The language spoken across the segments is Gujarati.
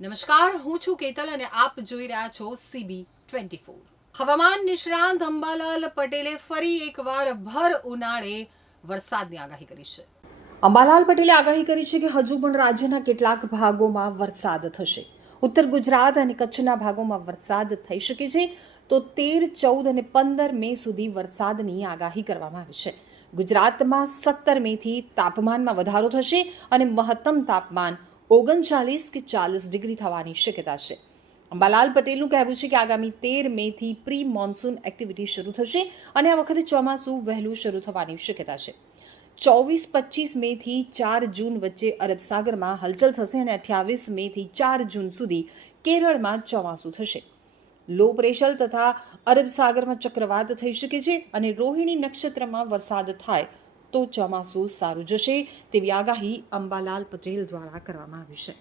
નમસ્કાર, હું છું કેતલ અને આપ જોઈ રહ્યા છો સીબી ટ્વેન્ટી ફોર હવામાન નિષ્ણાંત અંબાલાલ પટેલે ફરી એકવાર ભર ઉનાળે વરસાદની આગાહી કરી છે. અંબાલાલ પટેલે આગાહી કરી છે કે હજુ પણ રાજ્યના કેટલાક ભાગોમાં વરસાદ થશે. ઉત્તર ગુજરાત અને કચ્છના ભાગોમાં વરસાદ થઈ શકે છે. તો તેર, ચૌદ અને પંદર મે સુધી વરસાદની આગાહી કરવામાં આવી છે. ગુજરાતમાં સત્તર મેથી તાપમાનમાં વધારો થશે અને મહત્તમ તાપમાન ઓગણચાલીસ કે ચાલીસ ડિગ્રી થવાની શક્યતા છે. અંબાલાલ પટેલનું કહેવું છે કે આગામી તેર મેથી પ્રી મોન્સૂન એક્ટિવિટી શરૂ થશે અને આ વખતે ચોમાસું વહેલું શરૂ થવાની શક્યતા છે. ચોવીસ પચીસ મેથી ચાર જૂન વચ્ચે અરબ સાગરમાં હલચલ થશે અને અઠ્યાવીસ મેથી ચાર જૂન સુધી કેરળમાં ચોમાસું થશે. લો પ્રેશર તથા અરબ સાગરમાં ચક્રવાત થઈ શકે છે અને રોહિણી નક્ષત્રમાં વરસાદ થાય તો ચોમાસું સારું જશે તેવી આગાહી અંબાલાલ પટેલ દ્વારા કરવામાં આવી છે.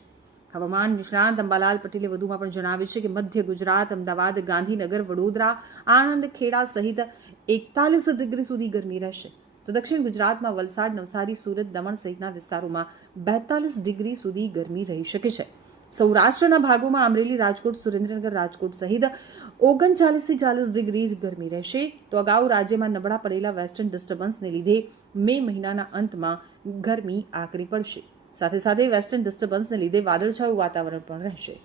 હવામાન નિષ્ણાંત અંબાલાલ પટેલે વધુમાં પણ જણાવ્યું છે કે મધ્ય ગુજરાત, અમદાવાદ, ગાંધીનગર, વડોદરા, આણંદ, ખેડા સહિત એકતાલીસ ડિગ્રી સુધી ગરમી રહેશે. તો દક્ષિણ ગુજરાતમાં વલસાડ, નવસારી, સુરત, દમણ સહિતના વિસ્તારોમાં બેતાલીસ ડિગ્રી સુધી ગરમી રહી શકે છે. સૌરાષ્ટ્રના ભાગોમાં અમરેલી રાજકોટ, સુરેન્દ્રનગર રાજકોટ સહિત ઓગણચાલીસથી ચાલીસ ડિગ્રી ગરમી રહેશે. તો અગાઉ રાજ્યમાં નબળા પડેલા વેસ્ટર્ન ડિસ્ટર્બન્સને લીધે મે મહિનાના અંતમાં ગરમી આકરી પડશે. સાથે સાથે વેસ્ટર્ન ડિસ્ટર્બન્સને લીધે વાદળછાયું વાતાવરણ પણ રહેશે.